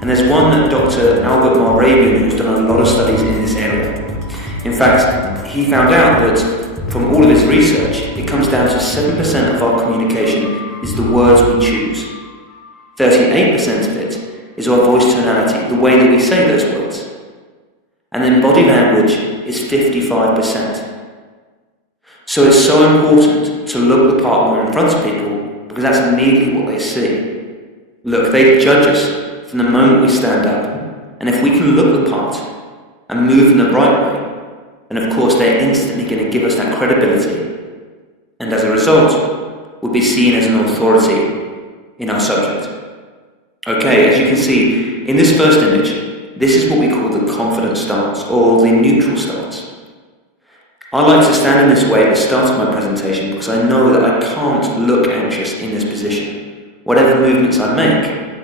And there's one that Dr. Albert Mehrabian, who's done a lot of studies in this area. In fact, he found out that from all of his research, it comes down to 7% of our communication is the words we choose. 38% of it is our voice tonality, the way that we say those words. And then body language is 55%. So it's so important to look the part when we're in front of people, because that's immediately what they see. Look, they judge us from the moment we stand up. And if we can look the part and move in the right way, then of course they're instantly going to give us that credibility. And as a result, we'll be seen as an authority in our subject. Okay, as you can see, in this first image, this is what we call the confident stance, or the neutral stance. I like to stand in this way at the start of my presentation because I know that I can't look anxious in this position. Whatever movements I make,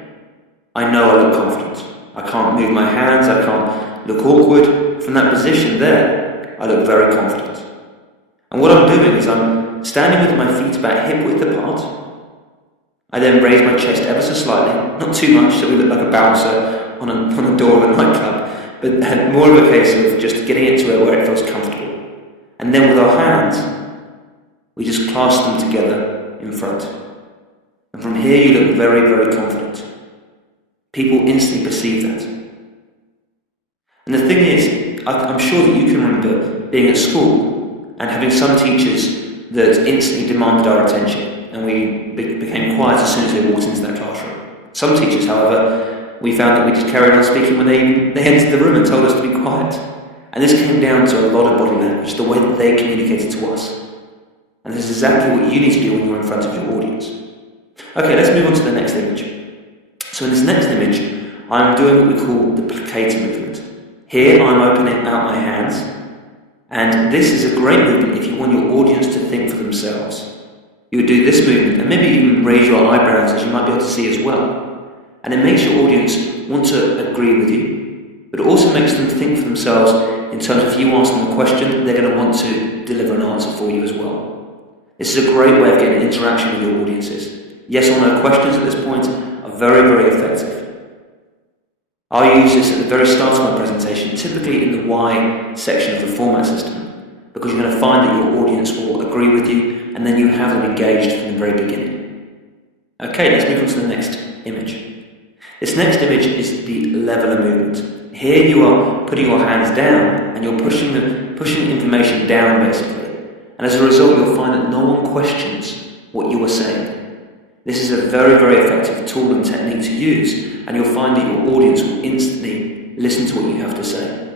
I know I look confident. I can't move my hands, I can't look awkward. From that position there, I look very confident. And what I'm doing is I'm standing with my feet about hip width apart. I then raise my chest ever so slightly, not too much so we look like a bouncer on a door of a nightclub, but more of a case of just getting it to where it feels comfortable. And then with our hands, we just clasp them together in front. And from here you look very, very confident. People instantly perceive that. And the thing is, I'm sure that you can remember being at school and having some teachers that instantly demanded our attention, and we became quiet as soon as they walked into that classroom. Some teachers, however, we found that we just carried on speaking when they entered the room and told us to be quiet. And this came down to a lot of body language, the way that they communicated to us. And this is exactly what you need to do when you're in front of your audience. Okay, let's move on to the next image. So in this next image, I'm doing what we call the plicator movement. Here I'm opening out my hands, and this is a great movement if you want your audience to think for themselves. You would do this movement, and maybe even raise your eyebrows, as you might be able to see as well. And it makes your audience want to agree with you, but it also makes them think for themselves in terms of if you ask them a question, they're going to want to deliver an answer for you as well. This is a great way of getting interaction with your audiences. Yes or no questions at this point are very, very effective. I'll use this at the very start of my presentation, typically in the why section of the format system, because you're going to find that your audience will agree with you, and then you have them engaged from the very beginning. Okay, let's move on to the next image. This next image is the leveler movement. Here you are putting your hands down and you're pushing information down basically. And as a result, you'll find that no one questions what you are saying. This is a very, very effective tool and technique to use, and you'll find that your audience will instantly listen to what you have to say.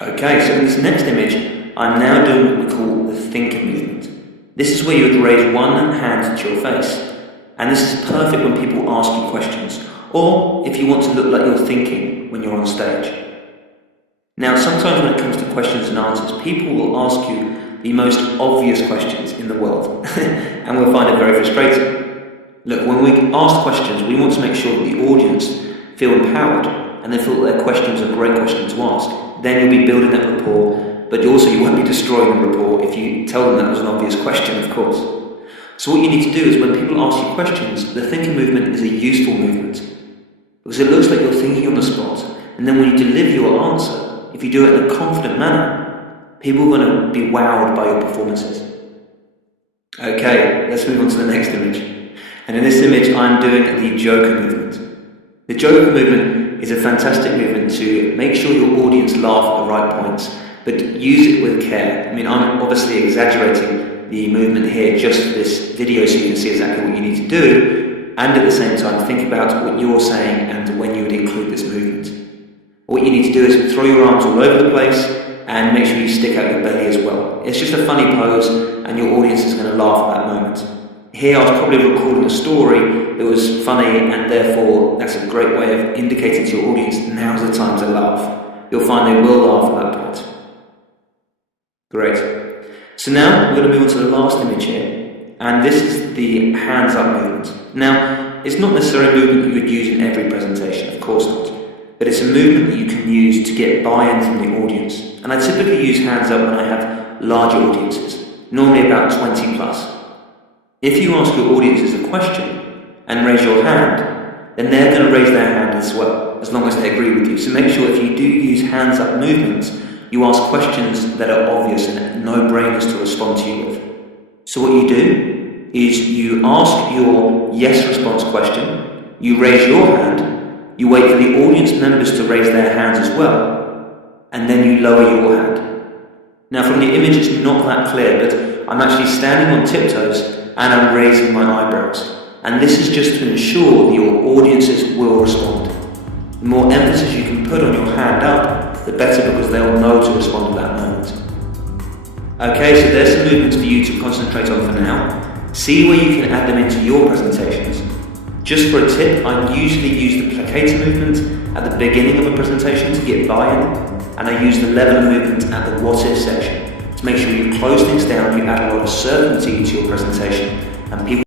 Okay, so in this next image, I'm now doing what we call the thinker movement. This is where you would raise one hand to your face. And this is perfect when people ask you questions, or if you want to look like you're thinking when you're on stage. Now, sometimes when it comes to questions and answers, people will ask you the most obvious questions in the world, and we'll find it very frustrating. Look, when we ask questions, we want to make sure that the audience feel empowered, and they feel that their questions are a great question to ask. Then you'll be building that rapport, but also you won't be destroying the rapport if you tell them that was an obvious question, of course. So what you need to do is when people ask you questions, the thinking movement is a useful movement. Because it looks like you're thinking on the spot, and then when you deliver your answer, if you do it in a confident manner, people are going to be wowed by your performances. Okay, let's move on to the next image. And in this image, I'm doing the Joker movement. The Joker movement is a fantastic movement to make sure your audience laugh at the right points, but use it with care. I mean, I'm obviously exaggerating the movement here just for this video so you can see exactly what you need to do, and at the same time think about what you're saying and when you would include this movement. What you need to do is throw your arms all over the place and make sure you stick out your belly as well. It's just a funny pose and your audience is going to laugh at that moment. Here I was probably recording a story that was funny, and therefore that's a great way of indicating to your audience now's the time to laugh. You'll find they will laugh at that point. Great. So now we're going to move on to the last image here, and this is the hands up movement. Now, it's not necessarily a movement that you would use in every presentation, of course not, but it's a movement that you can use to get buy-in from the audience. And I typically use hands up when I have larger audiences, normally about 20 plus. If you ask your audiences a question and raise your hand, then they're going to raise their hand as well, as long as they agree with you. So make sure if you do use hands up movements, you ask questions that are obvious and no-brainers to respond to you with. So what you do is you ask your yes response question, you raise your hand, you wait for the audience members to raise their hands as well, and then you lower your hand. Now from the image it's not that clear, but I'm actually standing on tiptoes and I'm raising my eyebrows. And this is just to ensure that your audiences will respond. The more emphasis you can put on your hand up, the better, because they'll know to respond at that moment. Okay, so there's some movements for you to concentrate on for now. See where you can add them into your presentations. Just for a tip, I usually use the placator movement at the beginning of a presentation to get buy-in, and I use the leveler movement at the what if section to make sure you close things down, you add a lot of certainty to your presentation, and people